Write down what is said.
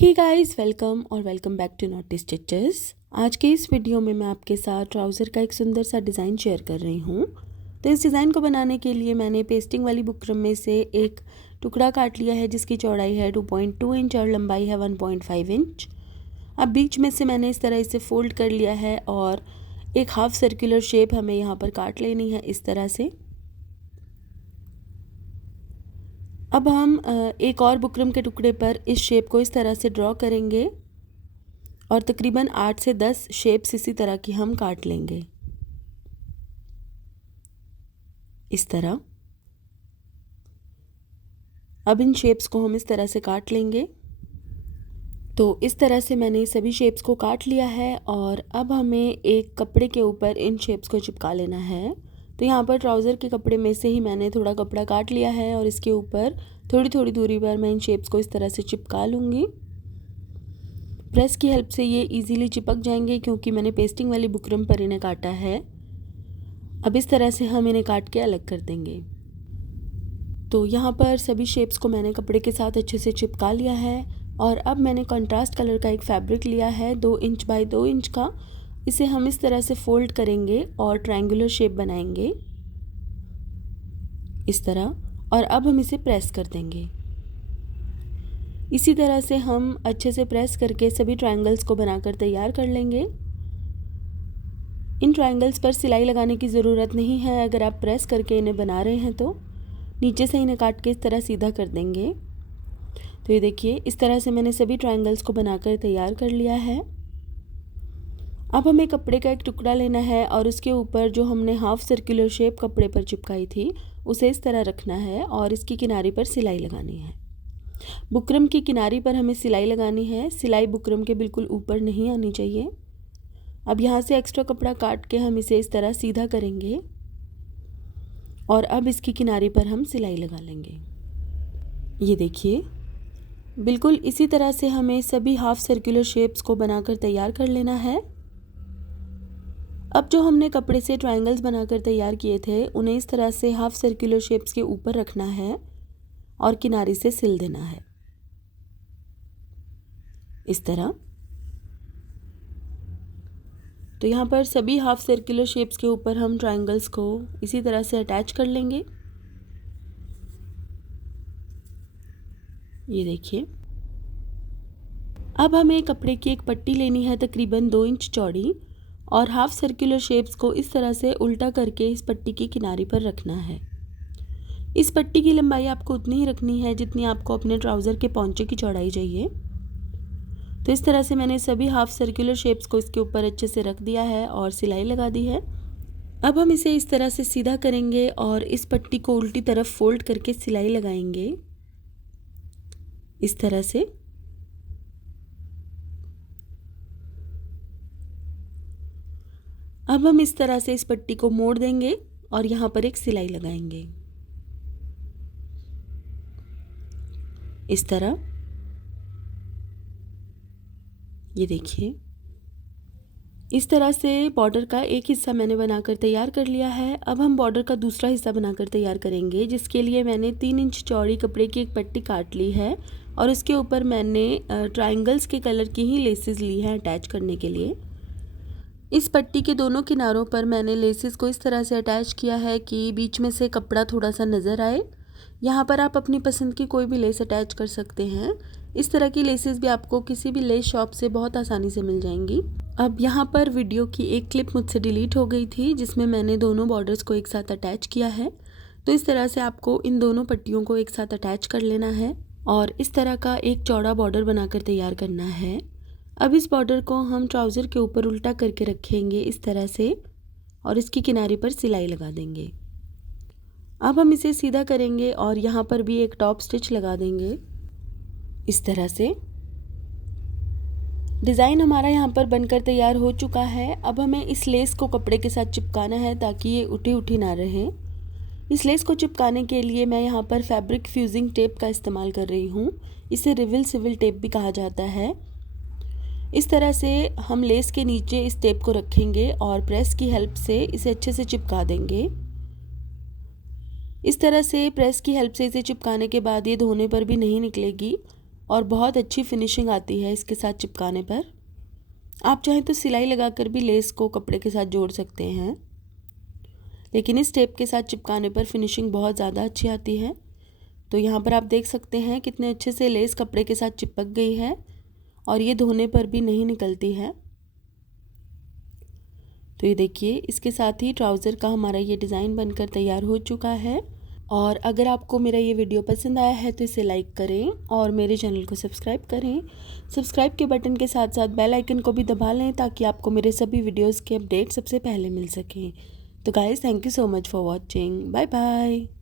Hey guys, welcome back to naughty stitches. आज के इस वीडियो में मैं आपके साथ ट्राउज़र का एक सुंदर सा डिज़ाइन शेयर कर रही हूँ। तो इस डिज़ाइन को बनाने के लिए मैंने पेस्टिंग वाली बुकरम में से एक टुकड़ा काट लिया है जिसकी चौड़ाई है 2.2 इंच और लंबाई है 1.5 इंच। अब बीच में से मैंने इस तरह इसे फोल्ड कर लिया है और एक हाफ सर्कुलर शेप हमें यहाँ पर काट लेनी है इस तरह से। अब हम एक और बुकरम के टुकड़े पर इस शेप को इस तरह से ड्रॉ करेंगे और तकरीबन 8 से 10 शेप्स इसी तरह की हम काट लेंगे इस तरह। अब इन शेप्स को हम इस तरह से काट लेंगे। तो इस तरह से मैंने सभी शेप्स को काट लिया है और अब हमें एक कपड़े के ऊपर इन शेप्स को चिपका लेना है। तो यहाँ पर ट्राउज़र के कपड़े में से ही मैंने थोड़ा कपड़ा काट लिया है और इसके ऊपर थोड़ी थोड़ी दूरी पर मैं इन शेप्स को इस तरह से चिपका लूँगी। प्रेस की हेल्प से ये इजीली चिपक जाएंगे क्योंकि मैंने पेस्टिंग वाली बुकरम पर इन्हें काटा है। अब इस तरह से हम इन्हें काट के अलग कर देंगे। तो यहाँ पर सभी शेप्स को मैंने कपड़े के साथ अच्छे से चिपका लिया है और अब मैंने कंट्रास्ट कलर का एक फैब्रिक लिया है 2 इंच बाय 2 इंच का। इसे हम इस तरह से फोल्ड करेंगे और ट्रायंगुलर शेप बनाएंगे इस तरह। और अब हम इसे प्रेस कर देंगे। इसी तरह से हम अच्छे से प्रेस करके सभी ट्रायंगल्स को बनाकर तैयार कर लेंगे। इन ट्रायंगल्स पर सिलाई लगाने की ज़रूरत नहीं है। अगर आप प्रेस करके इन्हें बना रहे हैं तो नीचे से इन्हें काट के इस तरह सीधा कर देंगे। तो ये देखिए, इस तरह से मैंने सभी ट्रायंगल्स को बनाकर तैयार कर लिया है। अब हमें कपड़े का एक टुकड़ा लेना है और उसके ऊपर जो हमने हाफ सर्कुलर शेप कपड़े पर चिपकाई थी उसे इस तरह रखना है और इसकी किनारी पर सिलाई लगानी है। बुकरम की किनारी पर हमें सिलाई लगानी है। सिलाई बुकरम के बिल्कुल ऊपर नहीं आनी चाहिए। अब यहाँ से एक्स्ट्रा कपड़ा काट के हम इसे इस तरह सीधा करेंगे और अब इसकी किनारी पर हम सिलाई लगा लेंगे। ये देखिए, बिल्कुल इसी तरह से हमें सभी हाफ सर्कुलर शेप्स को बनाकर तैयार कर लेना है। अब जो हमने कपड़े से ट्रायंगल्स बनाकर तैयार किए थे उन्हें इस तरह से हाफ सर्कुलर शेप्स के ऊपर रखना है और किनारी से सिल देना है इस तरह। तो यहाँ पर सभी हाफ सर्कुलर शेप्स के ऊपर हम ट्रायंगल्स को इसी तरह से अटैच कर लेंगे। ये देखिए, अब हमें कपड़े की एक पट्टी लेनी है तकरीबन 2 इंच चौड़ी और हाफ सर्कुलर शेप्स को इस तरह से उल्टा करके इस पट्टी की किनारी पर रखना है। इस पट्टी की लंबाई आपको उतनी ही रखनी है जितनी आपको अपने ट्राउज़र के पौंचे की चौड़ाई चाहिए। तो इस तरह से मैंने सभी हाफ सर्कुलर शेप्स को इसके ऊपर अच्छे से रख दिया है और सिलाई लगा दी है। अब हम इसे इस तरह से सीधा करेंगे और इस पट्टी को उल्टी तरफ फोल्ड करके सिलाई लगाएंगे इस तरह से। अब हम इस तरह से इस पट्टी को मोड़ देंगे और यहाँ पर एक सिलाई लगाएंगे इस तरह। ये देखिए, इस तरह से बॉर्डर का एक हिस्सा मैंने बनाकर तैयार कर लिया है। अब हम बॉर्डर का दूसरा हिस्सा बनाकर तैयार करेंगे जिसके लिए मैंने 3 इंच चौड़ी कपड़े की एक पट्टी काट ली है और उसके ऊपर मैंने ट्रायंगल्स के कलर की ही लेसेस ली हैं अटैच करने के लिए। इस पट्टी के दोनों किनारों पर मैंने लेसेस को इस तरह से अटैच किया है कि बीच में से कपड़ा थोड़ा सा नज़र आए। यहाँ पर आप अपनी पसंद की कोई भी लेस अटैच कर सकते हैं। इस तरह की लेसेस भी आपको किसी भी लेस शॉप से बहुत आसानी से मिल जाएंगी। अब यहाँ पर वीडियो की एक क्लिप मुझसे डिलीट हो गई थी जिसमें मैंने दोनों बॉर्डर्स को एक साथ अटैच किया है। तो इस तरह से आपको इन दोनों पट्टियों को एक साथ अटैच कर लेना है और इस तरह का एक चौड़ा बॉर्डर बनाकर तैयार करना है। अब इस बॉर्डर को हम ट्राउज़र के ऊपर उल्टा करके रखेंगे इस तरह से और इसकी किनारी पर सिलाई लगा देंगे। अब हम इसे सीधा करेंगे और यहाँ पर भी एक टॉप स्टिच लगा देंगे इस तरह से। डिज़ाइन हमारा यहाँ पर बनकर तैयार हो चुका है। अब हमें इस लेस को कपड़े के साथ चिपकाना है ताकि ये उठी उठी ना रहे। इस लेस को चिपकाने के लिए मैं यहाँ पर फैब्रिक फ्यूजिंग टेप का इस्तेमाल कर रही हूँ। इसे रिविल सिविल टेप भी कहा जाता है। इस तरह से हम लेस के नीचे इस टेप को रखेंगे और प्रेस की हेल्प से इसे अच्छे से चिपका देंगे। इस तरह से प्रेस की हेल्प से इसे चिपकाने के बाद ये धोने पर भी नहीं निकलेगी और बहुत अच्छी फिनिशिंग आती है इसके साथ चिपकाने पर। आप चाहें तो सिलाई लगाकर भी लेस को कपड़े के साथ जोड़ सकते हैं, लेकिन इस टेप के साथ चिपकाने पर फिनिशिंग बहुत ज़्यादा अच्छी आती है। तो यहाँ पर आप देख सकते हैं कितने अच्छे से लेस कपड़े के साथ चिपक गई है और ये धोने पर भी नहीं निकलती है। तो ये देखिए, इसके साथ ही ट्राउज़र का हमारा ये डिज़ाइन बनकर तैयार हो चुका है। और अगर आपको मेरा ये वीडियो पसंद आया है तो इसे लाइक करें और मेरे चैनल को सब्सक्राइब करें। सब्सक्राइब के बटन के साथ साथ बेल आइकन को भी दबा लें ताकि आपको मेरे सभी वीडियोस के अपडेट सबसे पहले मिल सकें। तो guys, thank you so much for watching. Bye bye.